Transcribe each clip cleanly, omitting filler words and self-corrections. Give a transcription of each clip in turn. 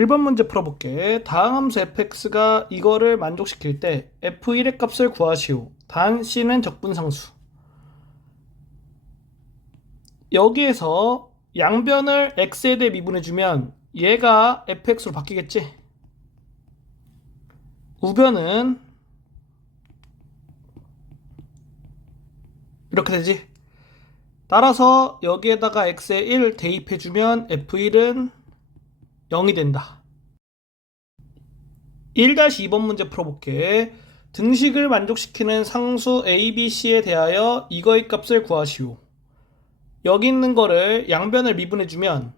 1번 문제 풀어볼게. 다음 함수 fx가 이거를 만족시킬 때 f1의 값을 구하시오. 단 c는 적분상수. 여기에서 양변을 x에 대해 미분해주면 얘가 fx로 바뀌겠지? 우변은 이렇게 되지? 따라서 여기에다가 x에 1 대입해주면 f1은 0이 된다. 1-2번 문제 풀어볼게. 등식을 만족시키는 상수 a, b, c에 대하여 이거의 값을 구하시오. 여기 있는 거를 양변을 미분해주면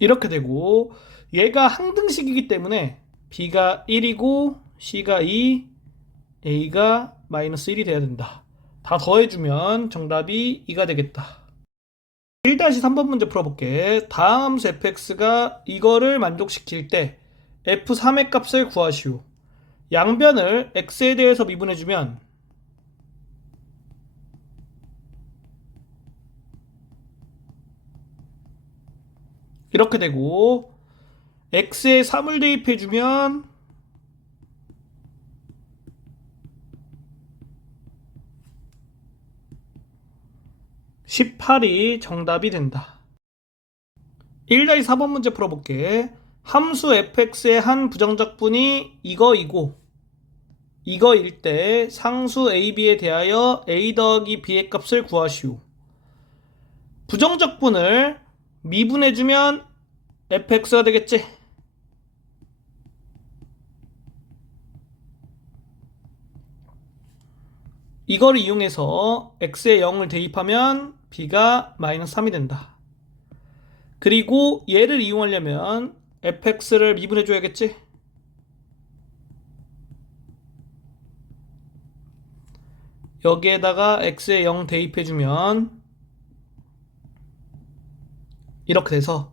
이렇게 되고, 얘가 항등식이기 때문에 b가 1이고 c가 2, a가 마이너스 1이 돼야 된다. 다 더해주면 정답이 2가 되겠다. 1-3번 문제 풀어볼게. 다음 함수 fx가 이거를 만족시킬 때 f3의 값을 구하시오. 양변을 x에 대해서 미분해주면 이렇게 되고, x에 3을 대입해주면 18이 정답이 된다. 1-4번 문제 풀어볼게. 함수 fx의 한 부정적분이 이거이고 이거일 때 상수 ab에 대하여 a 더하기 b의 값을 구하시오. 부정적분을 미분해주면 fx가 되겠지? 이걸 이용해서 x에 0을 대입하면 b가 마이너스 3이 된다. 그리고 얘를 이용하려면 fx를 미분해줘야겠지? 여기에다가 x에 0 대입해주면 이렇게 돼서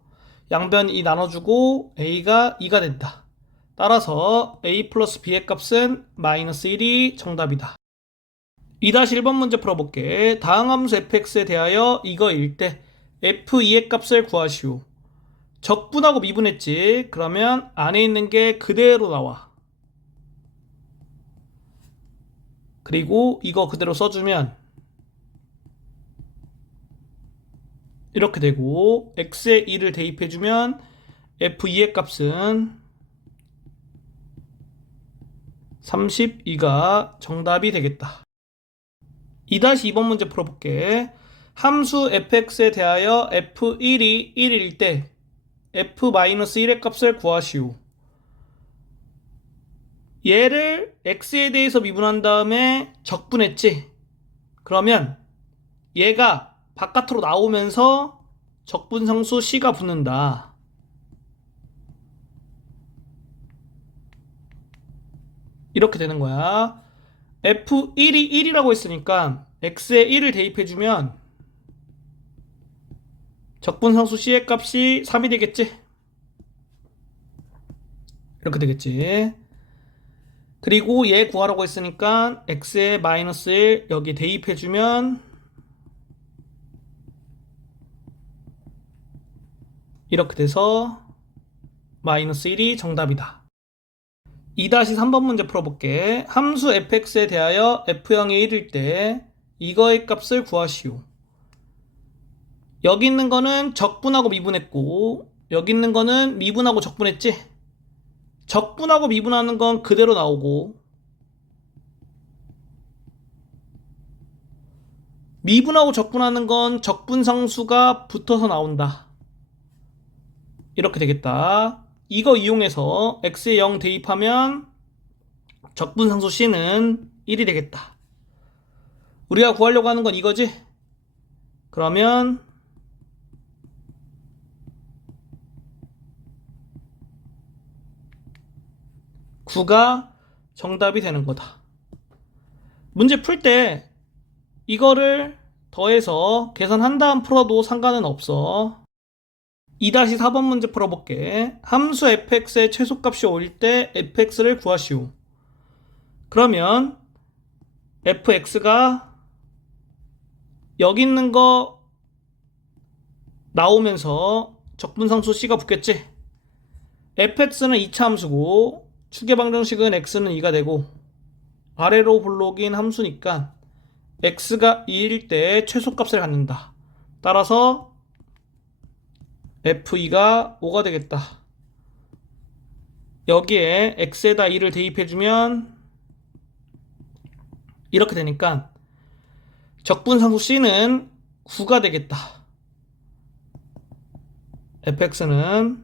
양변 2 나눠주고 a가 2가 된다. 따라서 a 플러스 b의 값은 마이너스 1이 정답이다. 2-1번 문제 풀어볼게. 다음 함수 fx에 대하여 이거일 때 f2의 값을 구하시오. 적분하고 미분했지. 그러면 안에 있는 게 그대로 나와. 그리고 이거 그대로 써주면 이렇게 되고, x에 2를 대입해주면 f2의 값은 32가 정답이 되겠다. 2-2번 문제 풀어볼게. 함수 fx에 대하여 f1이 1일 때 f-1의 값을 구하시오. 얘를 x에 대해서 미분한 다음에 적분했지? 그러면 얘가 바깥으로 나오면서 적분상수 c가 붙는다. 이렇게 되는 거야. f1이 1이라고 했으니까 x에 1을 대입해주면 적분상수 c의 값이 3이 되겠지? 이렇게 되겠지? 그리고 얘 구하라고 했으니까 x에 마이너스 1 여기 대입해주면 이렇게 돼서 마이너스 1이 정답이다. 2-3번 문제 풀어볼게. 함수 fx에 대하여 f0이 1일 때 이거의 값을 구하시오. 여기 있는 거는 적분하고 미분했고 여기 있는 거는 미분하고 적분했지? 적분하고 미분하는 건 그대로 나오고 미분하고 적분하는 건 적분상수가 붙어서 나온다. 이렇게 되겠다. 이거 이용해서 x에 0 대입하면 적분상수 c는 1이 되겠다. 우리가 구하려고 하는 건 이거지? 그러면 구가 정답이 되는 거다. 문제 풀 때 이거를 더해서 계산한 다음 풀어도 상관은 없어. 2-4번 문제 풀어볼게. 함수 fx의 최소값이 5일 때 fx를 구하시오. 그러면 fx가 여기 있는 거 나오면서 적분상수 c가 붙겠지. fx는 2차 함수고 추계 방정식은 x는 2가 되고 아래로 블록인 함수니까 x가 2일 때 최소값을 갖는다. 따라서 f2가 5가 되겠다. 여기에 x에다 2를 대입해주면 이렇게 되니까 적분상수 c는 9가 되겠다. fx는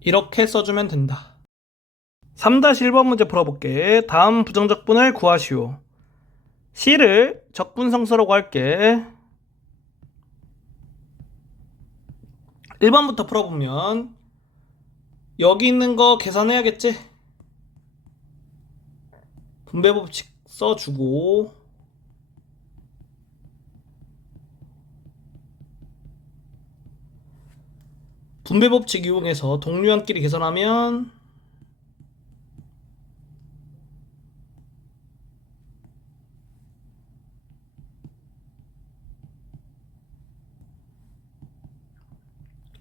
이렇게 써주면 된다. 3-1번 문제 풀어볼게. 다음 부정적분을 구하시오. c를 적분상수라고 할게. 1번부터 풀어보면 여기 있는 거 계산해야겠지? 분배법칙 써주고 분배법칙 이용해서 동류항끼리 계산하면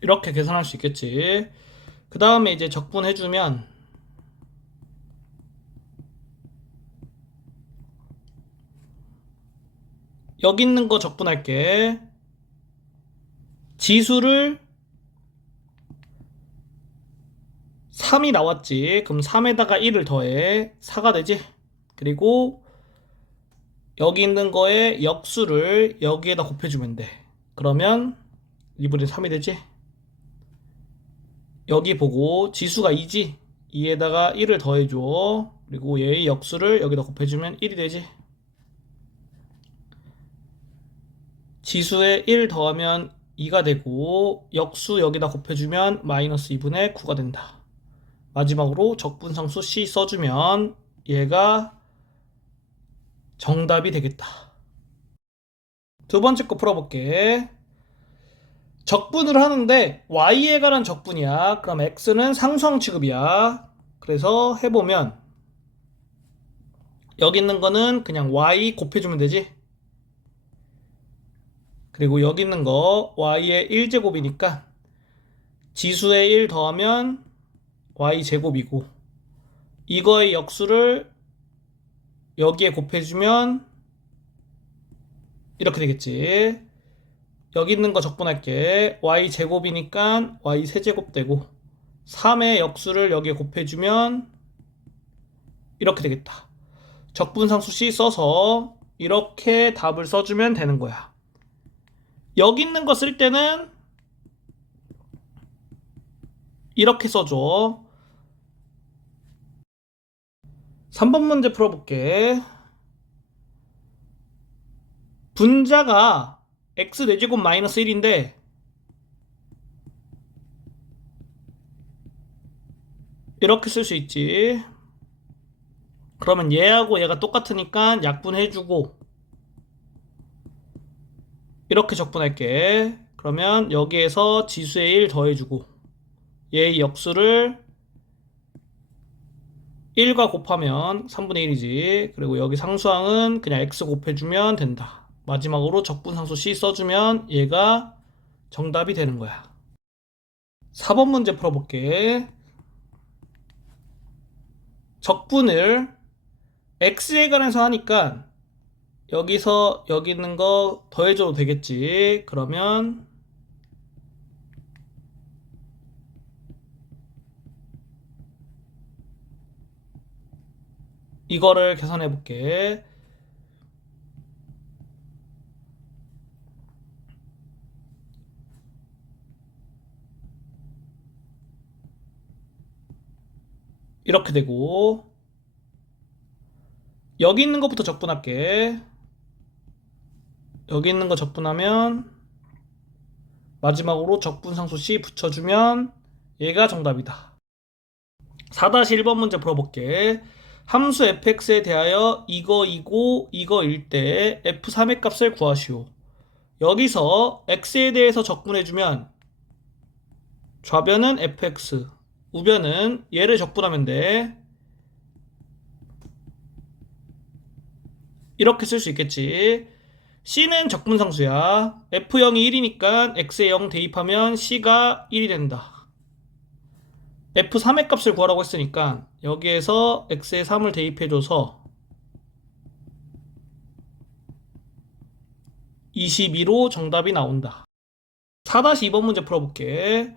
이렇게 계산할 수 있겠지. 그 다음에 이제 적분해주면 여기 있는 거 적분할게. 지수를 3이 나왔지. 그럼 3에다가 1을 더해 4가 되지. 그리고 여기 있는 거에 역수를 여기에다 곱해주면 돼. 그러면 2분의 3이 되지. 여기 보고 지수가 2지. 2에다가 1을 더해줘. 그리고 얘의 역수를 여기다 곱해주면 1이 되지. 지수에 1 더하면 2가 되고 역수 여기다 곱해주면 마이너스 2분의 9가 된다. 마지막으로 적분상수 C 써주면 얘가 정답이 되겠다. 두 번째 거 풀어볼게. 적분을 하는데 y에 관한 적분이야. 그럼 x는 상수항 취급이야. 그래서 해보면 여기 있는 거는 그냥 y 곱해주면 되지. 그리고 여기 있는 거 y의 1제곱이니까 지수에 1 더하면 y제곱이고 이거의 역수를 여기에 곱해주면 이렇게 되겠지. 여기 있는 거 적분할게. y제곱이니까 y세제곱 되고 3의 역수를 여기에 곱해주면 이렇게 되겠다. 적분상수 C 써서 이렇게 답을 써주면 되는 거야. 여기 있는 거 쓸 때는 이렇게 써줘. 3번 문제 풀어볼게. 분자가 x4제곱 마이너스 1인데 이렇게 쓸 수 있지. 그러면 얘하고 얘가 똑같으니까 약분해주고 이렇게 적분할게. 그러면 여기에서 지수에 1 더해주고 얘의 역수를 1과 곱하면 3분의 1이지. 그리고 여기 상수항은 그냥 x 곱해주면 된다. 마지막으로 적분상수 C 써주면 얘가 정답이 되는 거야. 4번 문제 풀어볼게. 적분을 x에 관해서 하니까 여기서 여기 있는 거 더해줘도 되겠지. 그러면 이거를 계산해 볼게. 이렇게 되고 여기 있는 것부터 적분할게. 여기 있는 거 적분하면 마지막으로 적분상수 C 붙여주면 얘가 정답이다. 4-1번 문제 풀어볼게. 함수 fx에 대하여 이거이고 이거일 때 f3의 값을 구하시오. 여기서 x에 대해서 적분해주면 좌변은 fx, 우변은 얘를 적분하면 돼. 이렇게 쓸 수 있겠지. C는 적분상수야. F0이 1이니까 X에 0 대입하면 C가 1이 된다. F3의 값을 구하라고 했으니까 여기에서 X에 3을 대입해줘서 22로 정답이 나온다. 4-2번 문제 풀어볼게.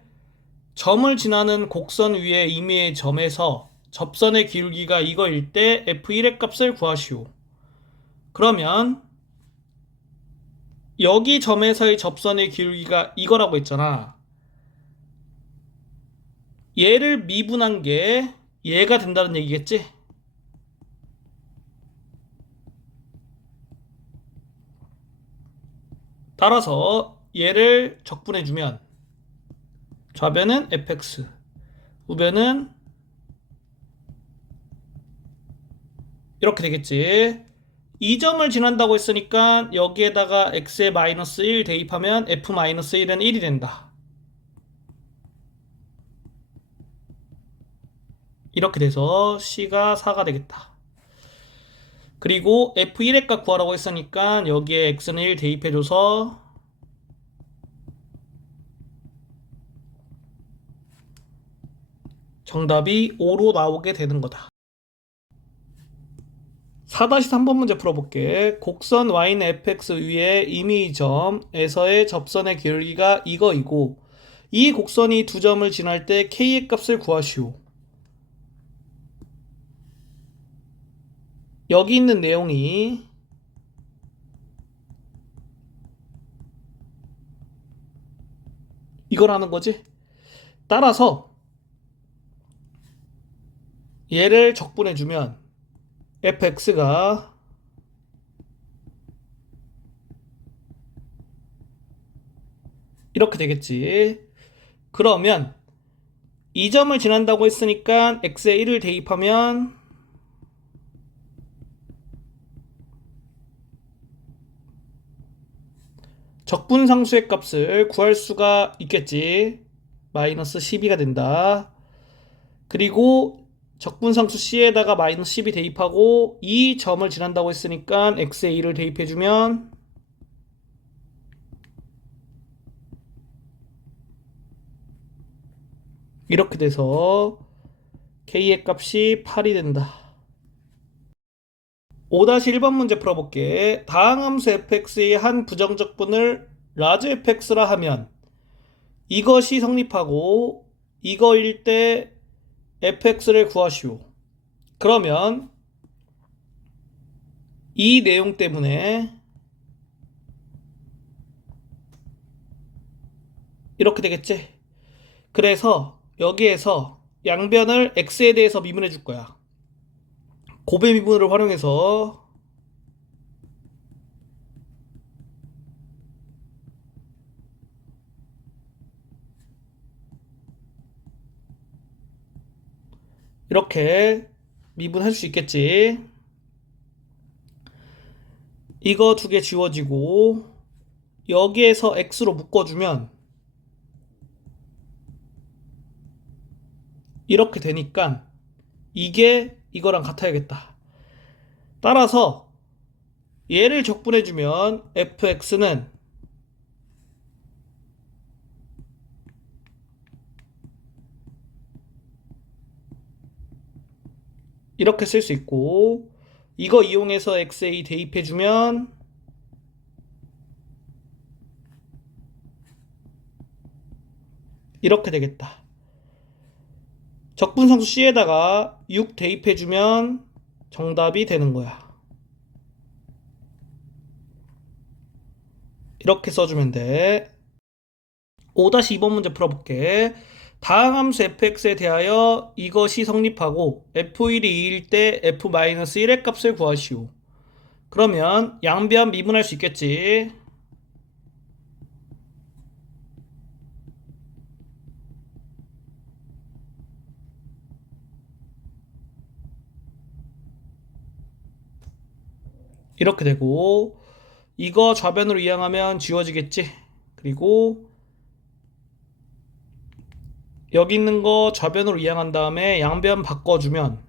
점을 지나는 곡선 위의 임의의 점에서 접선의 기울기가 이거일 때 F1의 값을 구하시오. 그러면 여기 점에서의 접선의 기울기가 이거라고 했잖아. 얘를 미분한 게 얘가 된다는 얘기겠지? 따라서 얘를 적분해주면 좌변은 fx, 우변은 이렇게 되겠지. 이 점을 지난다고 했으니까 여기에다가 x에 마이너스 1 대입하면 f 마이너스 1은 1이 된다. 이렇게 돼서 c가 4가 되겠다. 그리고 f1의 값 구하라고 했으니까 여기에 x는 1 대입해줘서 정답이 5로 나오게 되는 거다. 4-3번 문제 풀어볼게. 곡선 y는 fx 위에 임의 점에서의 접선의 기울기가 이거이고 이 곡선이 두 점을 지날 때 k의 값을 구하시오. 여기 있는 내용이 이거라는 거지. 따라서 얘를 적분해주면 fx가 이렇게 되겠지. 그러면 이 점을 지난다고 했으니까 x에 1을 대입하면 적분상수의 값을 구할 수가 있겠지. 마이너스 12가 된다. 그리고 적분상수 C에다가 마이너스 10이 대입하고 이 점을 지난다고 했으니까 X에 2를 대입해주면 이렇게 돼서 K의 값이 8이 된다. 5-1번 문제 풀어볼게. 다항함수 fx의 한 부정적분을 라지 fx라 하면 이것이 성립하고 이거일 때 fx를 구하시오. 그러면 이 내용 때문에 이렇게 되겠지? 그래서 여기에서 양변을 x에 대해서 미분해 줄 거야. 고배 미분을 활용해서 이렇게 미분할 수 있겠지. 이거 두 개 지워지고 여기에서 x로 묶어주면 이렇게 되니까 이게 이거랑 같아야겠다. 따라서 얘를 적분해주면 fx는 이렇게 쓸 수 있고 이거 이용해서 x에 대입해주면 이렇게 되겠다. 적분상수 C에다가 6 대입해주면 정답이 되는 거야. 이렇게 써주면 돼. 5-2번 문제 풀어볼게. 다항함수 fx에 대하여 이것이 성립하고 f1이 2일 때 f-1의 값을 구하시오. 그러면 양변 미분할 수 있겠지. 이렇게 되고 이거 좌변으로 이항하면 지워지겠지. 그리고 여기 있는 거 좌변으로 이항한 다음에 양변 바꿔주면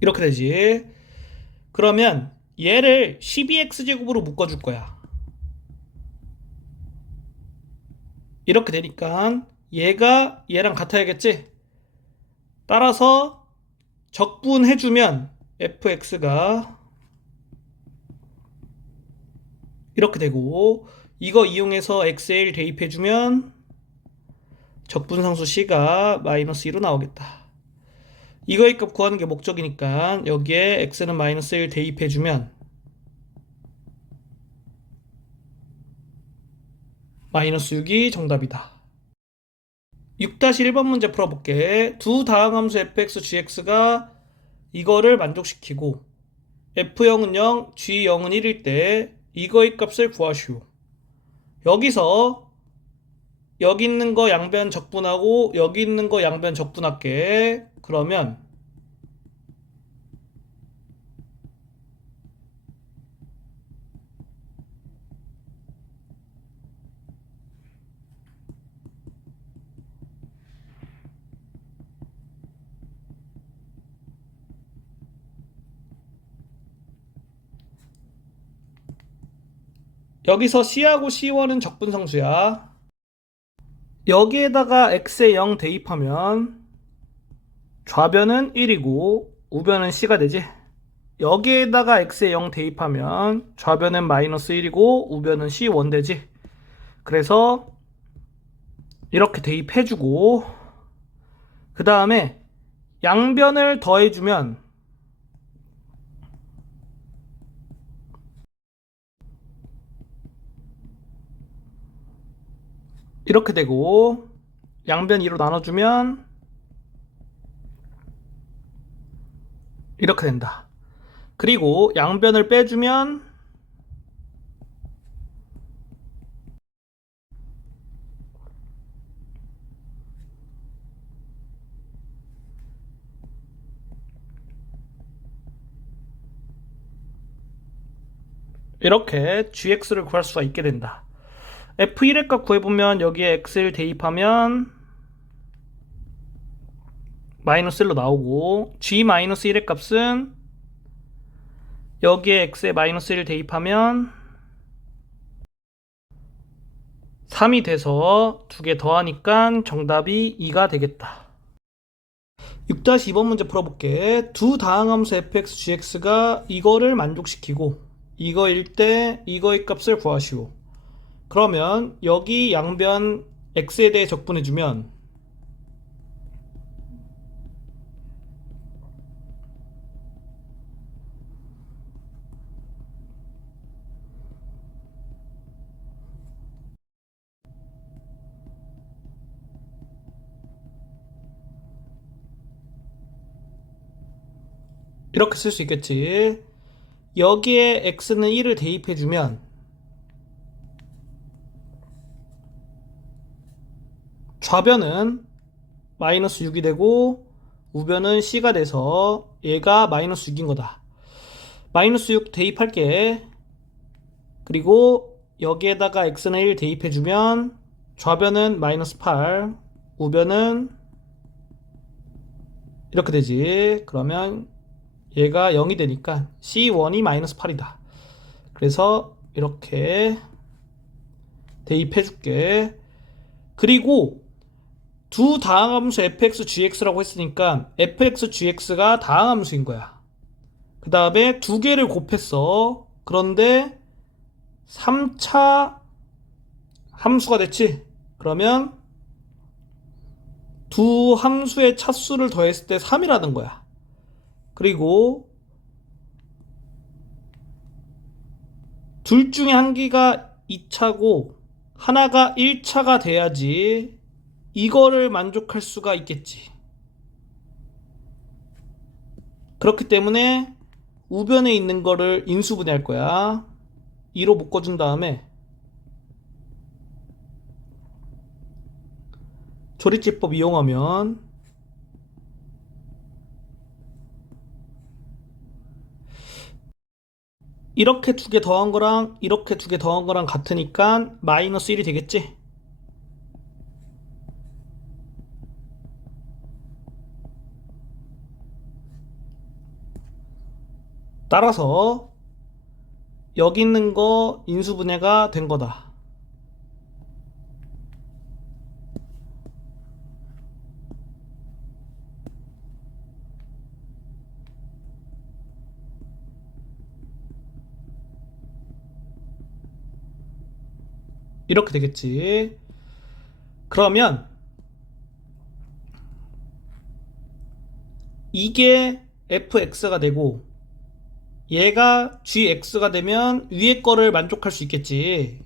이렇게 되지. 그러면 얘를 12x제곱으로 묶어줄 거야. 이렇게 되니까 얘가 얘랑 같아야겠지? 따라서 적분해주면 fx가 이렇게 되고, 이거 이용해서 x에 1 대입해주면 적분상수 c가 마이너스 2로 나오겠다. 이거의 값 구하는 게 목적이니까 여기에 x는 마이너스 1 대입해주면 마이너스 6이 정답이다. 6-1번 문제 풀어볼게. 두 다항함수 fx, gx가 이거를 만족시키고 f0은 0, g0은 1일 때 이거의 값을 구하시오. 여기서 여기 있는 거 양변 적분하고 여기 있는 거 양변 적분할게. 그러면 여기서 C하고 C1은 적분상수야. 여기에다가 X에 0 대입하면 좌변은 1이고 우변은 C가 되지. 여기에다가 X에 0 대입하면 좌변은 마이너스 1이고 우변은 C1 되지. 그래서 이렇게 대입해주고 그 다음에 양변을 더해주면 이렇게 되고 양변 2로 나눠주면 이렇게 된다. 그리고 양변을 빼주면 이렇게 gx를 구할 수가 있게 된다. f1의 값 구해보면 여기에 x를 대입하면 마이너스 1로 나오고 g-1의 값은 여기에 x에 마이너스 1을 대입하면 3이 돼서 두 개 더하니까 정답이 2가 되겠다. 6-2번 문제 풀어볼게. 두 다항함수 fx, gx가 이거를 만족시키고 이거일 때 이거의 값을 구하시오. 그러면 여기 양변 x에 대해 적분해주면 이렇게 쓸 수 있겠지. 여기에 x는 1을 대입해주면 좌변은 마이너스 6이 되고 우변은 c가 돼서 얘가 마이너스 6인 거다. 마이너스 6 대입할게. 그리고 여기에다가 x는 1 대입해주면 좌변은 마이너스 8, 우변은 이렇게 되지. 그러면 얘가 0이 되니까 C1이 마이너스 8이다. 그래서 이렇게 대입해줄게. 그리고 두 다항함수 fx, gx라고 했으니까 fx, gx가 다항함수인 거야. 그 다음에 두 개를 곱했어. 그런데 3차 함수가 됐지. 그러면 두 함수의 차수를 더했을 때 3이라는 거야. 그리고 둘 중에 한 개가 2차고 하나가 1차가 돼야지 이거를 만족할 수가 있겠지. 그렇기 때문에 우변에 있는 거를 인수분해할 거야. 2로 묶어준 다음에 조리제법 이용하면 이렇게 두 개 더한 거랑 이렇게 두 개 더한 거랑 같으니까 마이너스 1이 되겠지? 따라서 여기 있는 거 인수분해가 된 거다. 이렇게 되겠지. 그러면 이게 fx가 되고 얘가 gx가 되면 위에 거를 만족할 수 있겠지.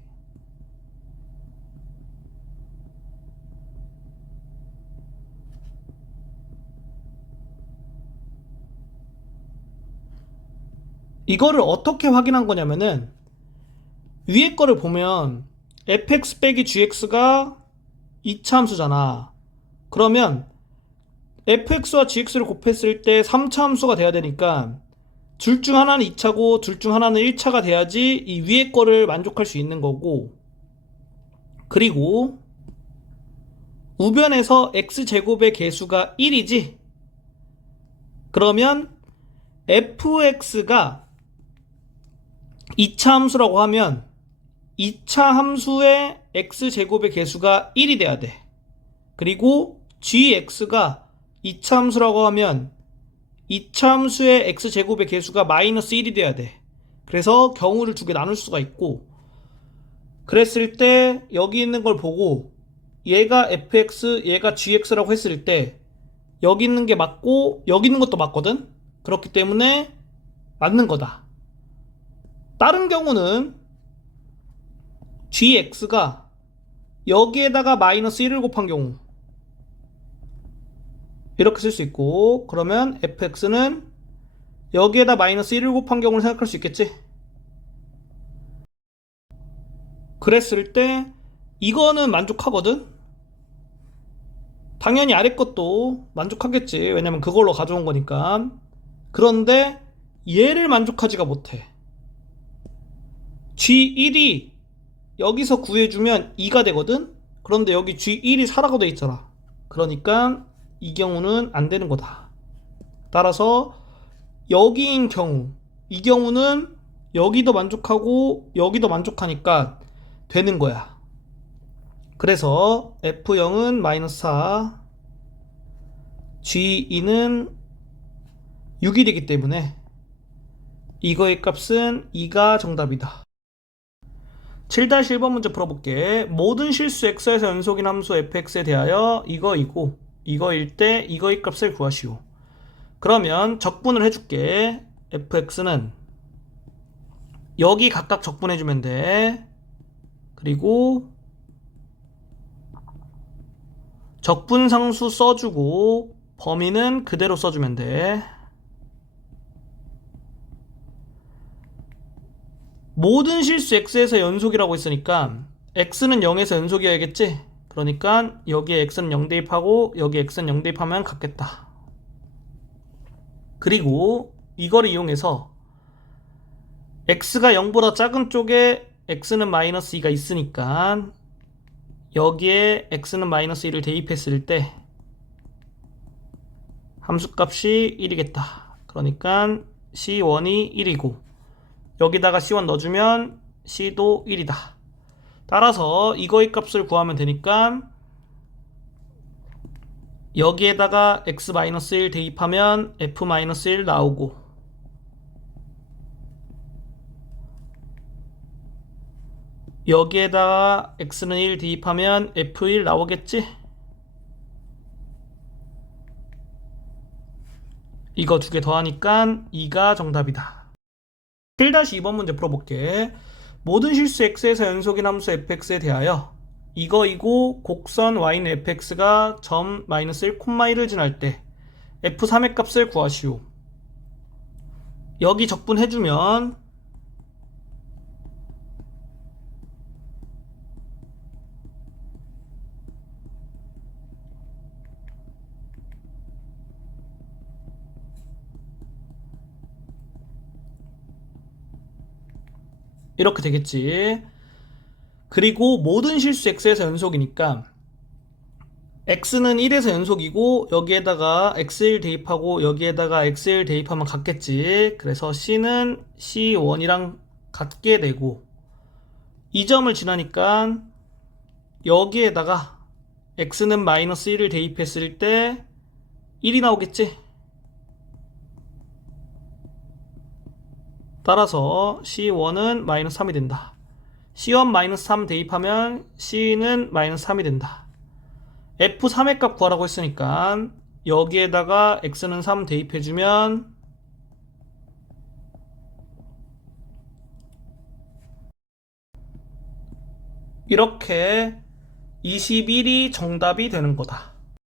이거를 어떻게 확인한 거냐면은 위에 거를 보면 fx 빼기 gx가 2차 함수잖아. 그러면 fx와 gx를 곱했을 때 3차 함수가 돼야 되니까 둘 중 하나는 2차고 둘 중 하나는 1차가 돼야지 이 위에 거를 만족할 수 있는 거고, 그리고 우변에서 x제곱의 개수가 1이지? 그러면 fx가 2차 함수라고 하면 2차 함수의 x제곱의 개수가 1이 돼야 돼. 그리고 gx가 2차 함수라고 하면 2차 함수의 x제곱의 개수가 마이너스 1이 돼야 돼. 그래서 경우를 두 개 나눌 수가 있고, 그랬을 때 여기 있는 걸 보고 얘가 fx, 얘가 gx라고 했을 때 여기 있는 게 맞고 여기 있는 것도 맞거든? 그렇기 때문에 맞는 거다. 다른 경우는 gx가 여기에다가 마이너스 1을 곱한 경우 이렇게 쓸 수 있고, 그러면 fx는 여기에다 마이너스 1을 곱한 경우를 생각할 수 있겠지? 그랬을 때 이거는 만족하거든? 당연히 아래 것도 만족하겠지. 왜냐면 그걸로 가져온 거니까. 그런데 얘를 만족하지가 못해. G1이 여기서 구해주면 2가 되거든? 그런데 여기 G1이 4라고 돼 있잖아. 그러니까 이 경우는 안 되는 거다. 따라서 여기인 경우, 이 경우는 여기도 만족하고 여기도 만족하니까 되는 거야. 그래서 F0은 마이너스 4, G2는 6이 되기 때문에 이거의 값은 2가 정답이다. 7-1번 문제 풀어볼게. 모든 실수 x에서 연속인 함수 fx에 대하여 이거이고 이거일 때 이거의 값을 구하시오. 그러면 적분을 해줄게. fx는 여기 각각 적분해주면 돼. 그리고 적분상수 써주고 범위는 그대로 써주면 돼. 모든 실수 x에서 연속이라고 했으니까 x는 0에서 연속이어야겠지? 그러니까 여기에 x는 0 대입하고 여기 x는 0 대입하면 같겠다. 그리고 이거를 이용해서 x가 0보다 작은 쪽에 x는 마이너스 2가 있으니까 여기에 x는 마이너스 1을 대입했을 때 함수값이 1이겠다. 그러니까 c1이 1이고 여기다가 c1 넣어주면 c도 1이다. 따라서 이거의 값을 구하면 되니까 여기에다가 x-1 대입하면 f-1 나오고, 여기에다가 x는 1 대입하면 f1 나오겠지? 이거 두 개 더하니까 2가 정답이다. 7-2번 문제 풀어볼게. 모든 실수 x에서 연속인 함수 fx에 대하여 이거이고 곡선 y는 fx가 점 마이너스 1, 1을 지날 때 f3의 값을 구하시오. 여기 적분해주면 이렇게 되겠지. 그리고 모든 실수 x에서 연속이니까 x는 1에서 연속이고 여기에다가 x1 대입하고 여기에다가 x1 대입하면 같겠지. 그래서 c는 c1이랑 같게 되고 이 점을 지나니까 여기에다가 x는 마이너스 1을 대입했을 때 1이 나오겠지. 따라서 c1은 마이너스 3이 된다. c1 마이너스 3 대입하면 c는 마이너스 3이 된다. f3의 값 구하라고 했으니까 여기에다가 x는 3 대입해주면 이렇게 21이 정답이 되는 거다.